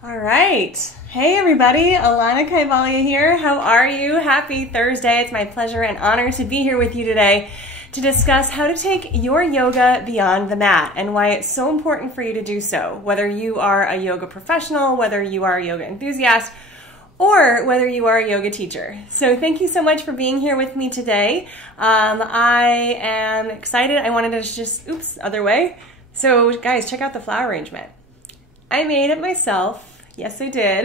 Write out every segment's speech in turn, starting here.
All right. Hey everybody, Alana Kaivalia here. How are you? Happy Thursday. It's my pleasure and honor to be here with you today to discuss how to take your yoga beyond the mat and why it's so important for you to do so, whether you are a yoga professional, whether you are a yoga enthusiast, or whether you are a yoga teacher. So thank you so much for being here with me today. I am excited. I wanted to just, other way. So guys, check out the flower arrangement. I made it myself. Yes, I did.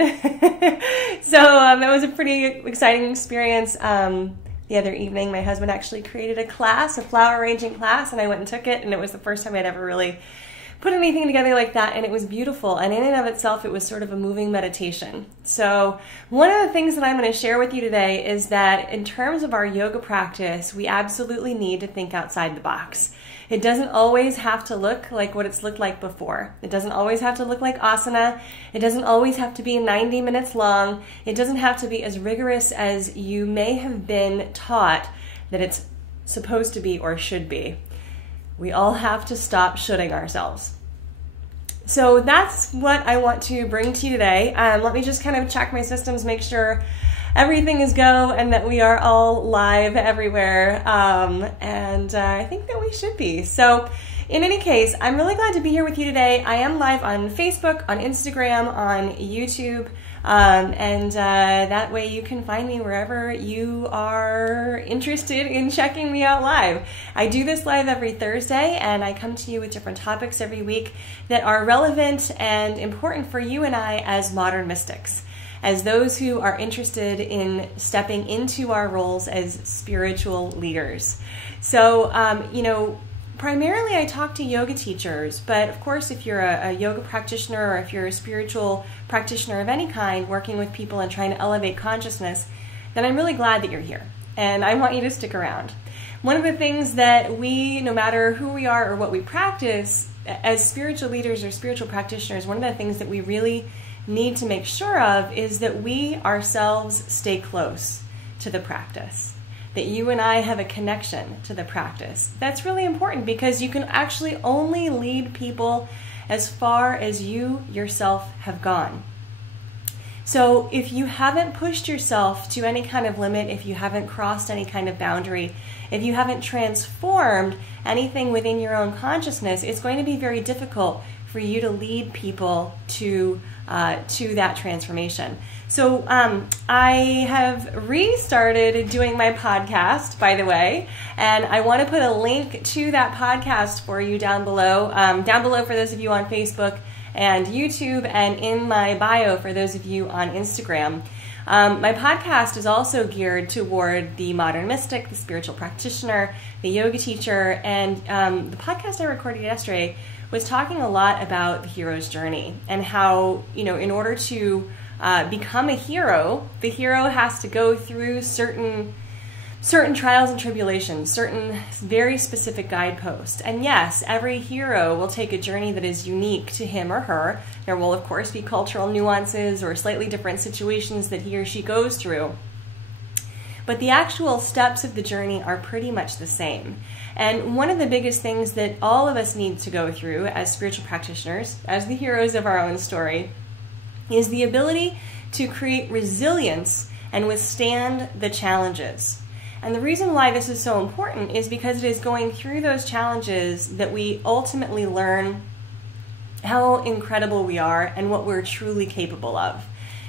So that was a pretty exciting experience. The other evening, my husband actually created a class, a flower arranging class, and I went and took it, and it was the first time I'd ever really put anything together like that, and it was beautiful. And in and of itself, it was sort of a moving meditation. So one of the things that I'm going to share with you today is that in terms of our yoga practice, we absolutely need to think outside the box. It doesn't always have to look like what it's looked like before. It doesn't always have to look like asana. It doesn't always have to be 90 minutes long. It doesn't have to be as rigorous as you may have been taught that it's supposed to be or should be. We all have to stop shoulding ourselves. So that's what I want to bring to you today. Let me just kind of check my systems, make sure everything is go and that we are all live everywhere. I think that we should be. So in any case, I'm really glad to be here with you today. I am live on Facebook, on Instagram, on YouTube, that way you can find me wherever you are interested in checking me out live. I do this live every Thursday, and I come to you with different topics every week that are relevant and important for you and I as modern mystics, as those who are interested in stepping into our roles as spiritual leaders. So, primarily I talk to yoga teachers, but of course if you're a yoga practitioner or if you're a spiritual practitioner of any kind working with people and trying to elevate consciousness, then I'm really glad that you're here, and I want you to stick around. One of the things that we, no matter who we are or what we practice, as spiritual leaders or spiritual practitioners, one of the things that we really need to make sure of is that we ourselves stay close to the practice, that you and I have a connection to the practice. That's really important because you can actually only lead people as far as you yourself have gone. So if you haven't pushed yourself to any kind of limit, if you haven't crossed any kind of boundary, if you haven't transformed anything within your own consciousness, it's going to be very difficult for you to lead people to that transformation. So I have restarted doing my podcast, by the way, and I want to put a link to that podcast for you down below for those of you on Facebook and YouTube, and in my bio for those of you on Instagram. My podcast is also geared toward the modern mystic, the spiritual practitioner, the yoga teacher, and the podcast I recorded yesterday was talking a lot about the hero's journey and how, in order to become a hero, the hero has to go through certain trials and tribulations, certain very specific guideposts. And yes, every hero will take a journey that is unique to him or her. There will, of course, be cultural nuances or slightly different situations that he or she goes through. But the actual steps of the journey are pretty much the same. And one of the biggest things that all of us need to go through as spiritual practitioners, as the heroes of our own story, is the ability to create resilience and withstand the challenges. And the reason why this is so important is because it is going through those challenges that we ultimately learn how incredible we are and what we're truly capable of.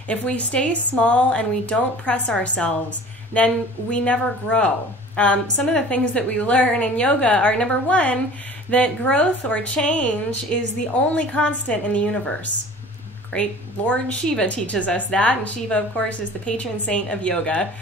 If we stay small and we don't press ourselves, then we never grow. Some of the things that we learn in yoga are, number one, that growth or change is the only constant in the universe. Great Lord Shiva teaches us that, and Shiva, of course, is the patron saint of yoga.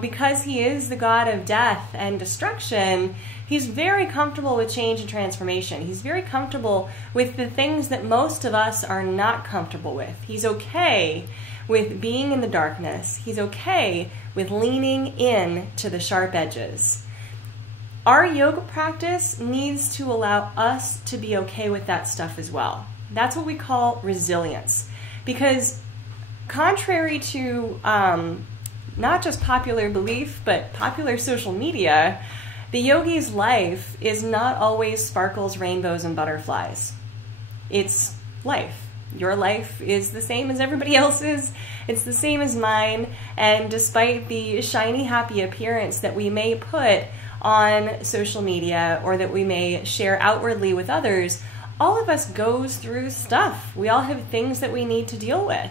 Because he is the god of death and destruction, he's very comfortable with change and transformation. He's very comfortable with the things that most of us are not comfortable with. He's okay with being in the darkness. He's okay with leaning in to the sharp edges. Our yoga practice needs to allow us to be okay with that stuff as well. That's what we call resilience. Because contrary to not just popular belief, but popular social media, the yogi's life is not always sparkles, rainbows, and butterflies. It's life. Your life is the same as everybody else's. It's the same as mine. And despite the shiny, happy appearance that we may put on social media or that we may share outwardly with others, all of us goes through stuff. We all have things that we need to deal with.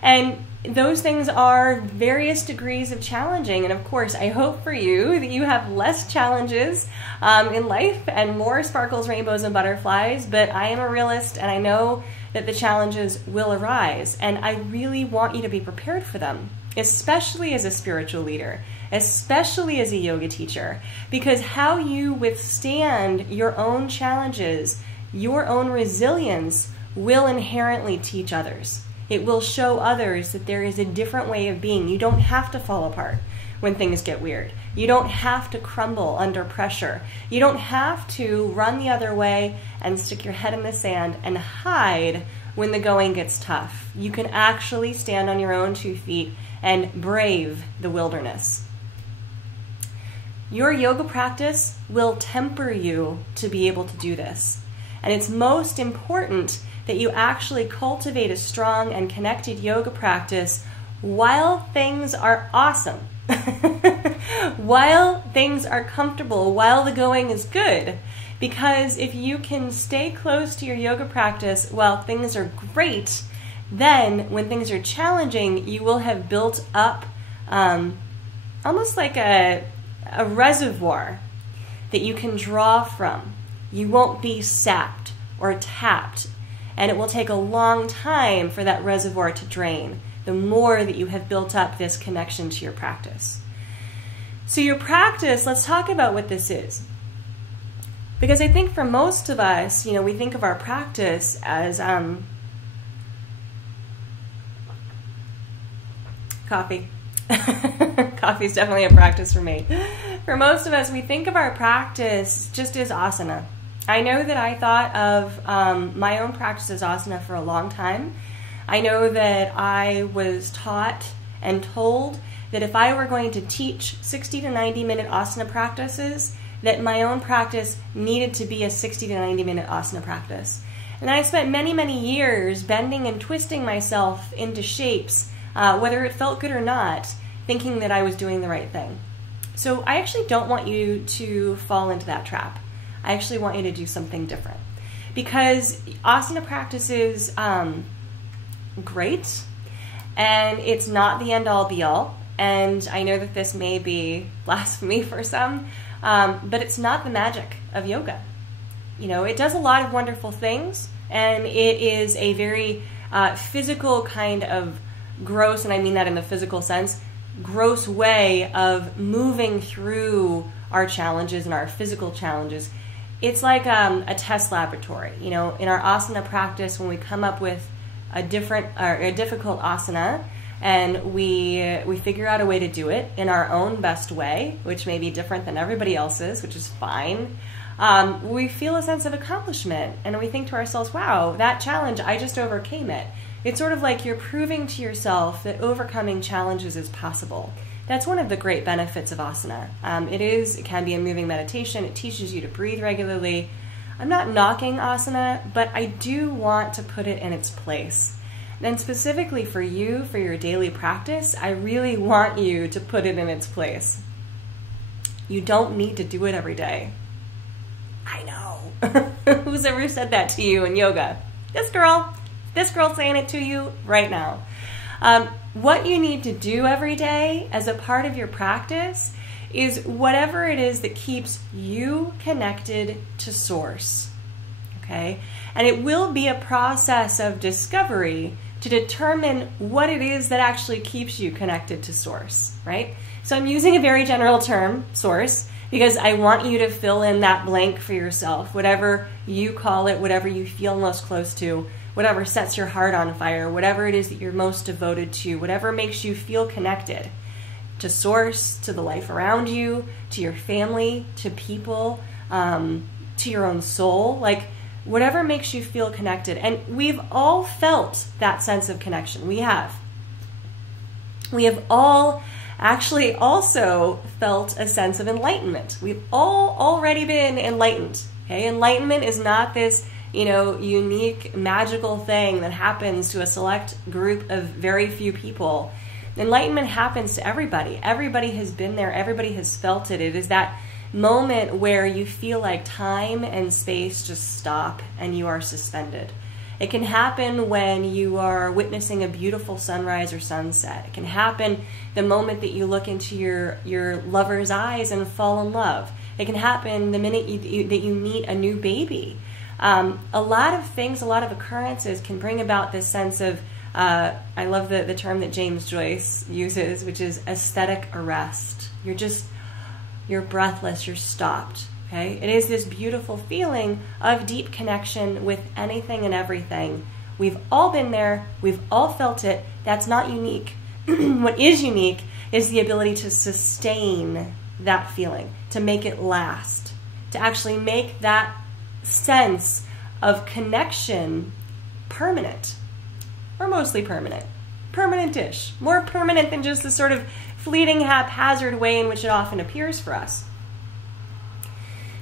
And those things are various degrees of challenging. And of course, I hope for you that you have less challenges in life and more sparkles, rainbows, and butterflies. But I am a realist, and I know that the challenges will arise. And I really want you to be prepared for them, especially as a spiritual leader, especially as a yoga teacher, because how you withstand your own challenges, your own resilience, will inherently teach others. It will show others that there is a different way of being. You don't have to fall apart when things get weird. You don't have to crumble under pressure. You don't have to run the other way and stick your head in the sand and hide when the going gets tough. You can actually stand on your own 2 feet and brave the wilderness. Your yoga practice will temper you to be able to do this. And it's most important that you actually cultivate a strong and connected yoga practice while things are awesome, while things are comfortable, while the going is good. Because if you can stay close to your yoga practice while things are great, then when things are challenging, you will have built up almost like a reservoir that you can draw from. You won't be sapped or tapped. And it will take a long time for that reservoir to drain, the more that you have built up this connection to your practice. So your practice, let's talk about what this is. Because I think for most of us, we think of our practice as coffee. Coffee is definitely a practice for me. For most of us, we think of our practice just as asana. I know that I thought of my own practice as asana for a long time. I know that I was taught and told that if I were going to teach 60 to 90 minute asana practices, that my own practice needed to be a 60 to 90 minute asana practice. And I spent many, many years bending and twisting myself into shapes, whether it felt good or not, thinking that I was doing the right thing. So I actually don't want you to fall into that trap. I actually want you to do something different, because asana practice is great, and it's not the end-all be-all. And I know that this may be blasphemy for some, but it's not the magic of yoga. It does a lot of wonderful things, and it is a very physical kind of gross, and I mean that in the physical sense, gross way of moving through our challenges and our physical challenges. It's like a test laboratory. In our asana practice, when we come up with a difficult asana, and we figure out a way to do it in our own best way, which may be different than everybody else's, which is fine, we feel a sense of accomplishment, and we think to ourselves, wow, that challenge, I just overcame it. It's sort of like you're proving to yourself that overcoming challenges is possible. That's one of the great benefits of asana. It can be a moving meditation. It teaches you to breathe regularly. I'm not knocking asana, but I do want to put it in its place. And specifically for you, for your daily practice, I really want you to put it in its place. You don't need to do it every day. I know. Who's ever said that to you in yoga? This girl saying it to you right now. What you need to do every day as a part of your practice is whatever it is that keeps you connected to source, okay? And it will be a process of discovery to determine what it is that actually keeps you connected to source, right? So I'm using a very general term, source, because I want you to fill in that blank for yourself, whatever you call it, whatever you feel most close to, whatever sets your heart on fire, whatever it is that you're most devoted to, whatever makes you feel connected to source, to the life around you, to your family, to people, to your own soul, like whatever makes you feel connected. And we've all felt that sense of connection. We have all actually also felt a sense of enlightenment. We've all already been enlightened. Okay? Enlightenment is not this unique, magical thing that happens to a select group of very few people. Enlightenment happens to everybody. Everybody has been there. Everybody has felt it. It is that moment where you feel like time and space just stop and you are suspended. It can happen when you are witnessing a beautiful sunrise or sunset. It can happen the moment that you look into your lover's eyes and fall in love. It can happen the minute that you meet a new baby. A lot of things, a lot of occurrences can bring about this sense of, I love the term that James Joyce uses, which is aesthetic arrest. You're breathless, you're stopped. Okay? It is this beautiful feeling of deep connection with anything and everything. We've all been there. We've all felt it. That's not unique. What is unique is the ability to sustain that feeling, to make it last, to actually make that sense of connection permanent, or mostly permanent. Permanent-ish. More permanent than just the sort of fleeting, haphazard way in which it often appears for us.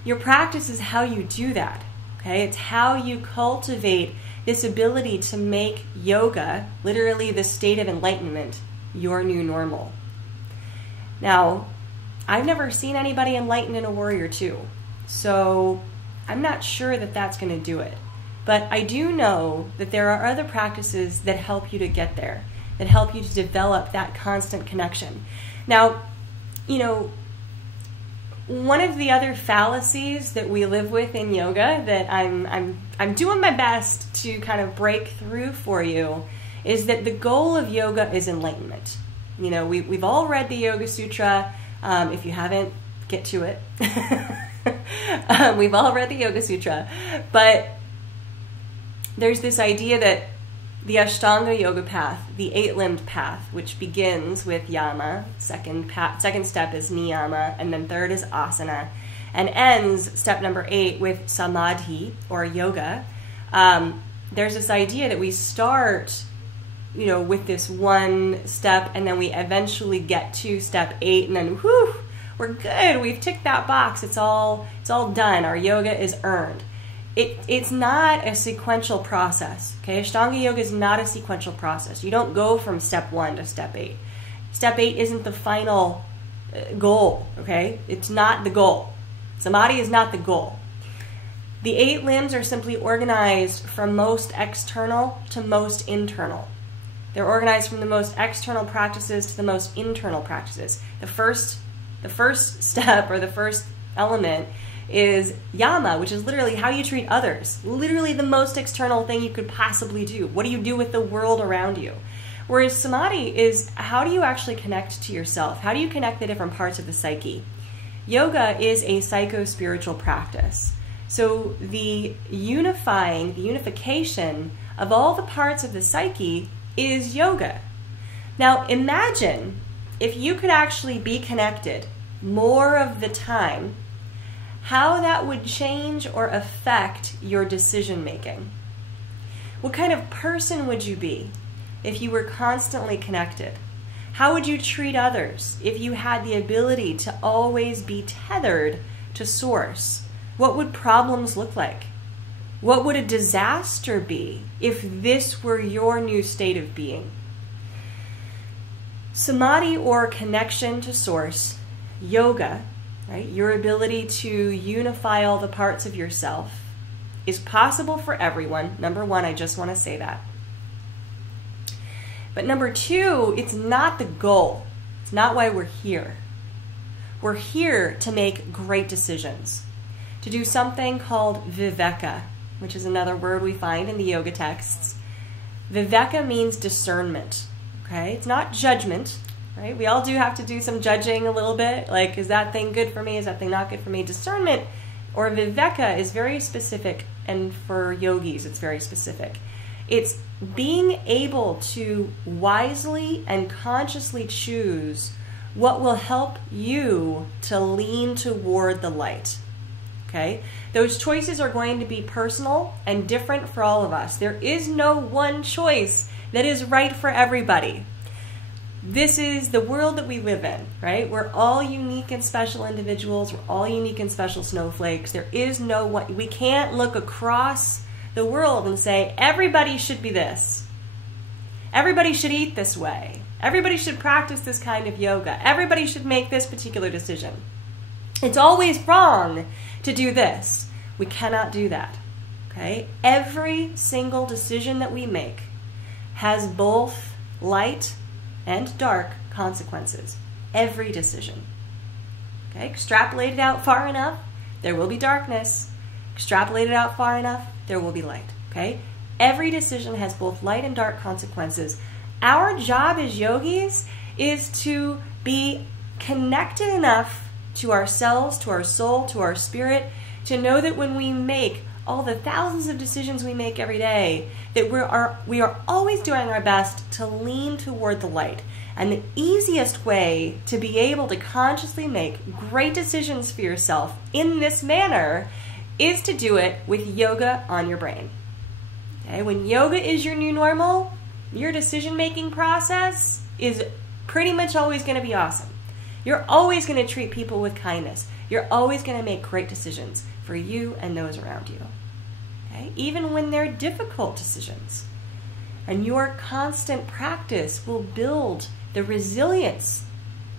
Your practice is how you do that, okay? It's how you cultivate this ability to make yoga, literally the state of enlightenment, your new normal. Now, I've never seen anybody enlightened in a Warrior 2, so I'm not sure that that's going to do it. But I do know that there are other practices that help you to get there, that help you to develop that constant connection. Now, one of the other fallacies that we live with in yoga that I'm doing my best to kind of break through for you is that the goal of yoga is enlightenment. We've all read the Yoga Sutra. If you haven't, get to it. We've all read the Yoga Sutra. But there's this idea that the Ashtanga yoga path, the eight-limbed path, which begins with yama, second step is niyama, and then third is asana, and ends, step number 8, with samadhi, or yoga. There's this idea that we start, with this one step, and then we eventually get to step 8, and then, whew, we're good. We've ticked that box. It's all done. Our yoga is earned. It's not a sequential process, okay? Ashtanga yoga is not a sequential process. You don't go from step 1 to step 8. Step 8 isn't the final goal, okay? It's not the goal. Samadhi is not the goal. The 8 limbs are simply organized from most external to most internal. They're organized from the most external practices to the most internal practices. The first step, or the first element, is yama, which is literally how you treat others. Literally the most external thing you could possibly do. What do you do with the world around you? Whereas samadhi is, how do you actually connect to yourself? How do you connect the different parts of the psyche? Yoga is a psycho-spiritual practice. So the unification of all the parts of the psyche is yoga. Now imagine if you could actually be connected more of the time, how that would change or affect your decision making. What kind of person would you be if you were constantly connected? How would you treat others if you had the ability to always be tethered to source? What would problems look like? What would a disaster be if this were your new state of being? Samadhi, or connection to source, yoga, right? Your ability to unify all the parts of yourself is possible for everyone. Number 1, I just want to say that. But number 2, it's not the goal. It's not why we're here. We're here to make great decisions, to do something called viveka, which is another word we find in the yoga texts. Viveka means discernment, okay? It's not judgment. Right? We all do have to do some judging a little bit, like, is that thing good for me? Is that thing not good for me? Discernment, or viveka, is very specific, and for yogis it's very specific. It's being able to wisely and consciously choose what will help you to lean toward the light. Okay? Those choices are going to be personal and different for all of us. There is no one choice that is right for everybody. This is the world that we live in, right? We're all unique and special individuals. We're all unique and special snowflakes. There is no one. We can't look across the world and say, everybody should be this. Everybody should eat this way. Everybody should practice this kind of yoga. Everybody should make this particular decision. It's always wrong to do this. We cannot do that. Okay? Every single decision that we make has both light and dark consequences. Every decision. Okay? Extrapolate it out far enough, there will be darkness. Extrapolate it out far enough, there will be light. Okay? Every decision has both light and dark consequences. Our job as yogis is to be connected enough to ourselves, to our soul, to our spirit, to know that when we make all the thousands of decisions we make every day, that we are always doing our best to lean toward the light. And the easiest way to be able to consciously make great decisions for yourself in this manner is to do it with yoga on your brain. Okay? When yoga is your new normal, your decision-making process is pretty much always going to be awesome. You're always going to treat people with kindness. You're always going to make great decisions for you and those around you. Okay? Even when they're difficult decisions. And your constant practice will build the resilience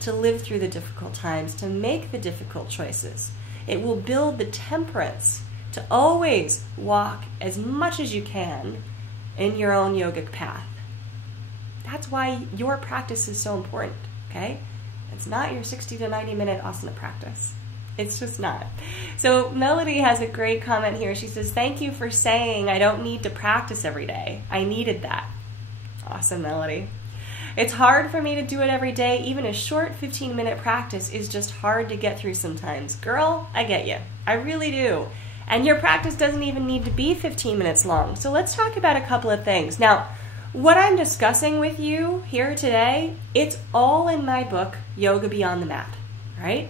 to live through the difficult times, to make the difficult choices. It will build the temperance to always walk as much as you can in your own yogic path. That's why your practice is so important, okay? It's not your 60 to 90 minute asana practice. It's just not. So Melody has a great comment here. She says, thank you for saying I don't need to practice every day. I needed that. Awesome, Melody. It's hard for me to do it every day. Even a short 15-minute practice is just hard to get through sometimes. Girl, I get you. I really do. And your practice doesn't even need to be 15 minutes long. So let's talk about a couple of things. Now, what I'm discussing with you here today, it's all in my book, Yoga Beyond the Mat, right?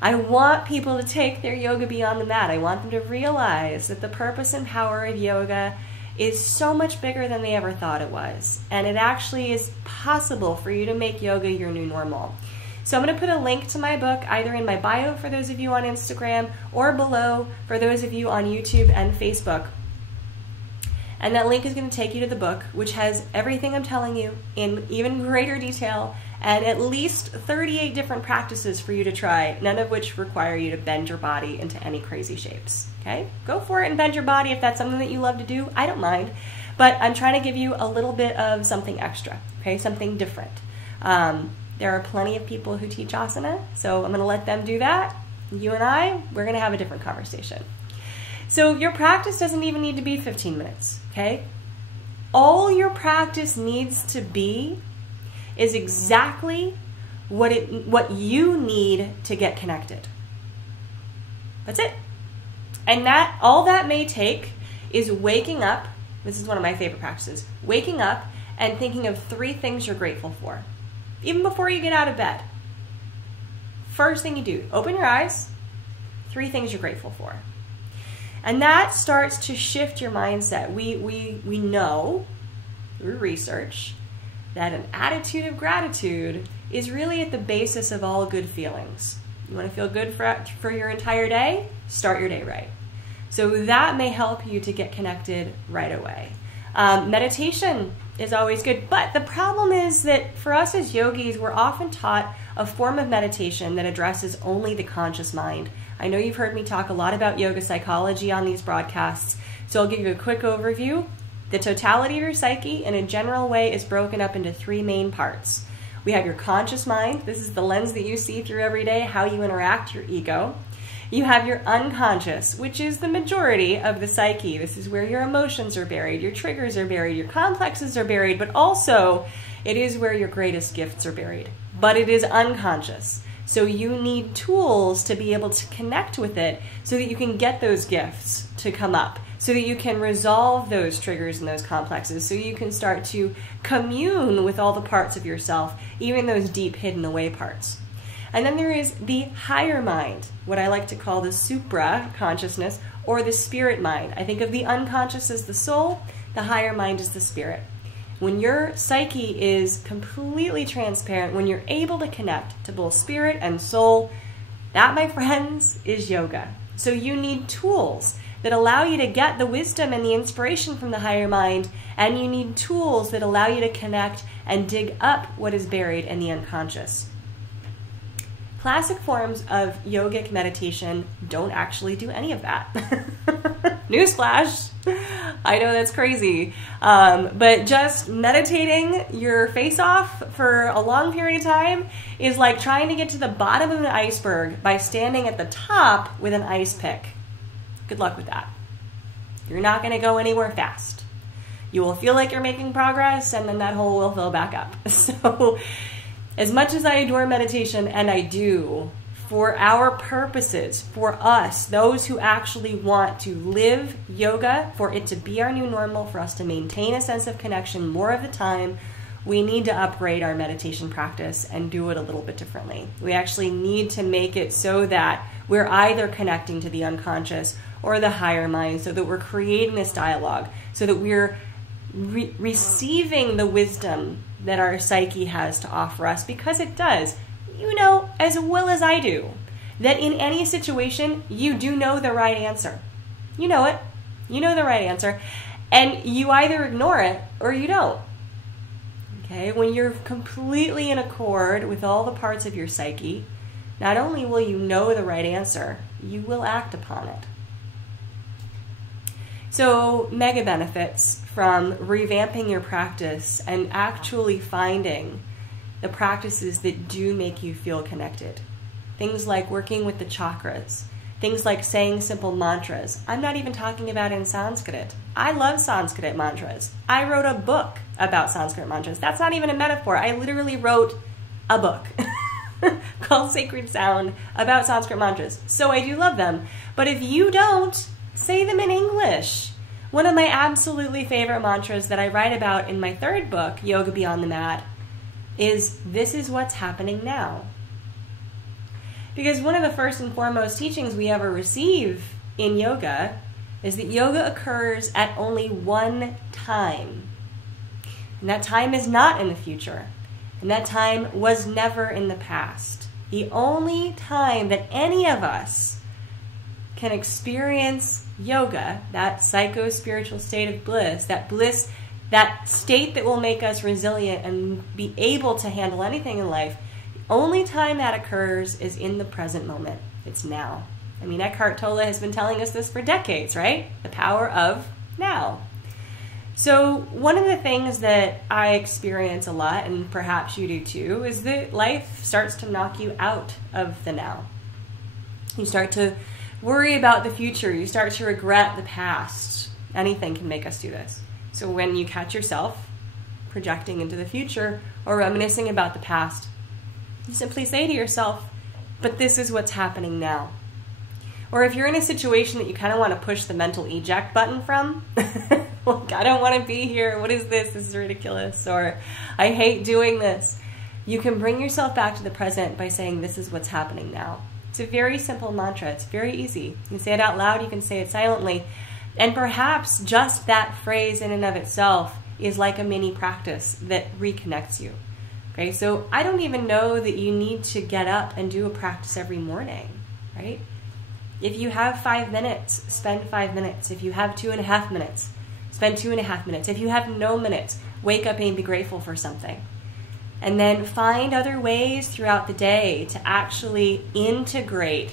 I want people to take their yoga beyond the mat. I want them to realize that the purpose and power of yoga is so much bigger than they ever thought it was. And it actually is possible for you to make yoga your new normal. So I'm going to put a link to my book either in my bio for those of you on Instagram or below for those of you on YouTube and Facebook. And that link is going to take you to the book, which has everything I'm telling you in even greater detail and at least 38 different practices for you to try, none of which require you to bend your body into any crazy shapes. Okay? Go for it and bend your body if that's something that you love to do. I don't mind. But I'm trying to give you a little bit of something extra, okay? Something different. There are plenty of people who teach asana, so I'm going to let them do that. You and we're going to have a different conversation. So your practice doesn't even need to be 15 minutes, okay? All your practice needs to be is exactly what you need to get connected. That's it. And that all that may take is waking up. This is one of my favorite practices. Waking up and thinking of 3 things you're grateful for. Even before you get out of bed. First thing you do, open your eyes, 3 things you're grateful for. And that starts to shift your mindset. We know through research that an attitude of gratitude is really at the basis of all good feelings. You want to feel good for your entire day? Start your day right. So that may help you to get connected right away. Meditation is always good, but the problem is that for us as yogis, we're often taught a form of meditation that addresses only the conscious mind. I know you've heard me talk a lot about yoga psychology on these broadcasts, so I'll give you a quick overview. The totality of your psyche, in a general way, is broken up into 3 main parts. We have your conscious mind. This is the lens that you see through every day, how you interact, your ego. You have your unconscious, which is the majority of the psyche. This is where your emotions are buried, your triggers are buried, your complexes are buried, but also it is where your greatest gifts are buried. But it is unconscious. So you need tools to be able to connect with it so that you can get those gifts to come up, so that you can resolve those triggers and those complexes, so you can start to commune with all the parts of yourself, even those deep hidden away parts. And then there is the higher mind, what I like to call the supra consciousness or the spirit mind. I think of the unconscious as the soul, the higher mind is the spirit. When your psyche is completely transparent, when you're able to connect to both spirit and soul, that, my friends, is yoga. So you need tools that allow you to get the wisdom and the inspiration from the higher mind, and you need tools that allow you to connect and dig up what is buried in the unconscious. Classic forms of yogic meditation don't actually do any of that. Newsflash! I know that's crazy. But just meditating your face off for a long period of time is like trying to get to the bottom of an iceberg by standing at the top with an ice pick. Good luck with that. You're not going to go anywhere fast. You will feel like you're making progress, and then that hole will fill back up. So, as much as I adore meditation, and I do, for our purposes, for us, those who actually want to live yoga, for it to be our new normal, for us to maintain a sense of connection more of the time, we need to upgrade our meditation practice and do it a little bit differently. We actually need to make it so that we're either connecting to the unconscious or the higher mind, so that we're creating this dialogue, so that we're receiving the wisdom that our psyche has to offer us, because it does. You know as well as I do that in any situation, you do know the right answer. You know it. You know the right answer. And you either ignore it or you don't. Okay? When you're completely in accord with all the parts of your psyche, not only will you know the right answer, you will act upon it. So, mega benefits from revamping your practice and actually finding the practices that do make you feel connected. Things like working with the chakras. Things like saying simple mantras. I'm not even talking about in Sanskrit. I love Sanskrit mantras. I wrote a book about Sanskrit mantras. That's not even a metaphor. I literally wrote a book called Sacred Sound about Sanskrit mantras. So I do love them. But if you don't, say them in English. One of my absolutely favorite mantras that I write about in my third book, Yoga Beyond the Mat, is "This is what's happening now." Because one of the first and foremost teachings we ever receive in yoga is that yoga occurs at only one time. And that time is not in the future. And that time was never in the past. The only time that any of us can experience yoga, that psycho-spiritual state of bliss, that state that will make us resilient and be able to handle anything in life, the only time that occurs is in the present moment. It's now. I mean, Eckhart Tolle has been telling us this for decades, right? The power of now. So one of the things that I experience a lot, and perhaps you do too, is that life starts to knock you out of the now. You start to worry about the future. You start to regret the past. Anything can make us do this. So when you catch yourself projecting into the future or reminiscing about the past, you simply say to yourself, but this is what's happening now. Or if you're in a situation that you kind of want to push the mental eject button from, like, I don't want to be here, what is this? This is ridiculous, or I hate doing this. You can bring yourself back to the present by saying, this is what's happening now. It's a very simple mantra. It's very easy. You can say it out loud, you can say it silently. And perhaps just that phrase in and of itself is like a mini practice that reconnects you. Okay, so I don't even know that you need to get up and do a practice every morning, right? If you have 5 minutes, spend 5 minutes. If you have 2.5 minutes, spend 2.5 minutes. If you have no minutes, wake up and be grateful for something. And then find other ways throughout the day to actually integrate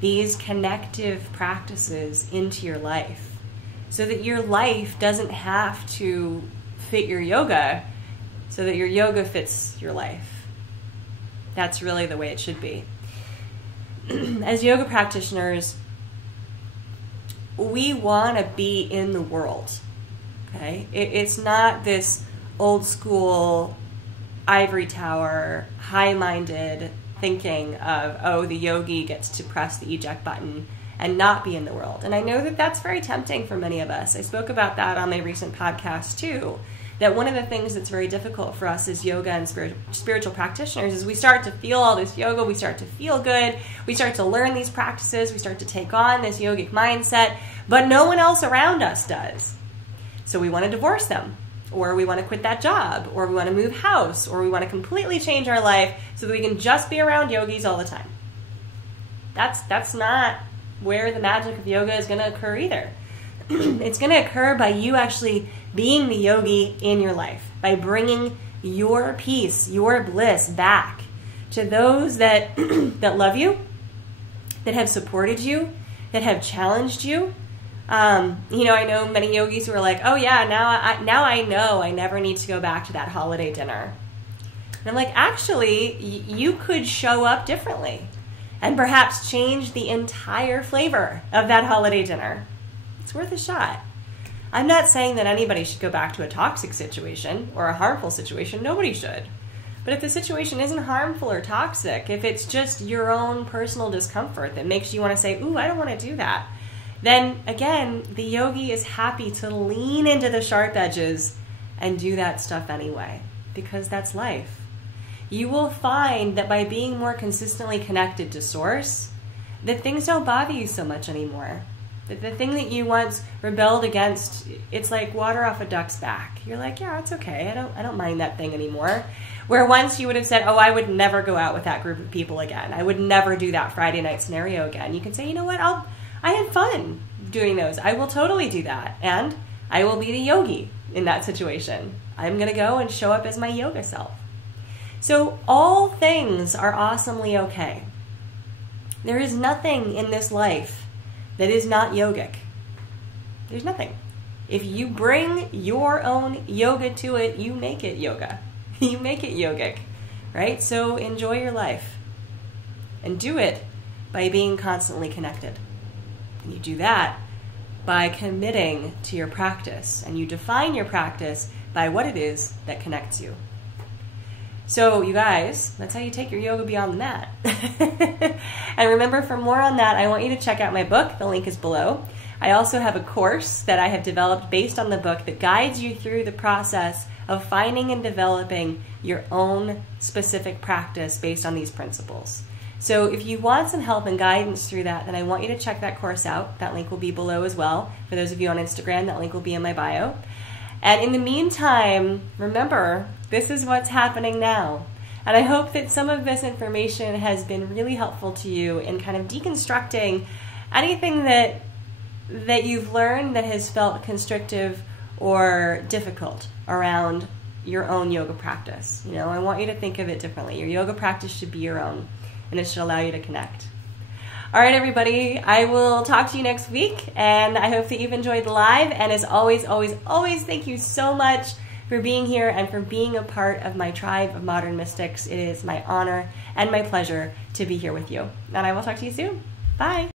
these connective practices into your life, so that your life doesn't have to fit your yoga, so that your yoga fits your life. That's really the way it should be. As yoga practitioners, we want to be in the world. Okay? It's not this old school ivory tower, high-minded thinking of, oh, the yogi gets to press the eject button and not be in the world. And I know that that's very tempting for many of us. I spoke about that on my recent podcast too, that one of the things that's very difficult for us as yoga and spiritual practitioners is we start to feel all this yoga, we start to feel good, we start to learn these practices, we start to take on this yogic mindset, but no one else around us does. So we want to divorce them, or we want to quit that job, or we want to move house, or we want to completely change our life so that we can just be around yogis all the time. That's not where the magic of yoga is going to occur either. It's going to occur by you actually being the yogi in your life, by bringing your peace, your bliss back to those that that love you, that have supported you, that have challenged you. I know many yogis who are like, oh yeah, now I know I never need to go back to that holiday dinner. And I'm like, actually, you could show up differently and perhaps change the entire flavor of that holiday dinner. It's worth a shot. I'm not saying that anybody should go back to a toxic situation or a harmful situation. Nobody should. But if the situation isn't harmful or toxic, if it's just your own personal discomfort that makes you want to say, ooh, I don't want to do that, then again, the yogi is happy to lean into the sharp edges and do that stuff anyway, because that's life. You will find that by being more consistently connected to source, that things don't bother you so much anymore. That the thing that you once rebelled against, it's like water off a duck's back. You're like, yeah, it's okay. I don't mind that thing anymore. Where once you would have said, oh, I would never go out with that group of people again. I would never do that Friday night scenario again. You can say, you know what, I had fun doing those. I will totally do that. And I will be the yogi in that situation. I'm going to go and show up as my yoga self. So all things are awesomely okay. There is nothing in this life that is not yogic. There's nothing. If you bring your own yoga to it, you make it yoga. You make it yogic, right? So enjoy your life and do it by being constantly connected. And you do that by committing to your practice, and you define your practice by what it is that connects you. So you guys, that's how you take your yoga beyond the mat. And remember, for more on that, I want you to check out my book. The link is below. I also have a course that I have developed based on the book that guides you through the process of finding and developing your own specific practice based on these principles. So if you want some help and guidance through that, then I want you to check that course out. That link will be below as well. For those of you on Instagram, that link will be in my bio. And in the meantime, remember, this is what's happening now. And I hope that some of this information has been really helpful to you in kind of deconstructing anything that you've learned that has felt constrictive or difficult around your own yoga practice. I want you to think of it differently. Your yoga practice should be your own, and it should allow you to connect. All right, everybody, I will talk to you next week, and I hope that you've enjoyed the live. And as always, always, always, thank you so much for being here and for being a part of my tribe of modern mystics. It is my honor and my pleasure to be here with you. And I will talk to you soon. Bye.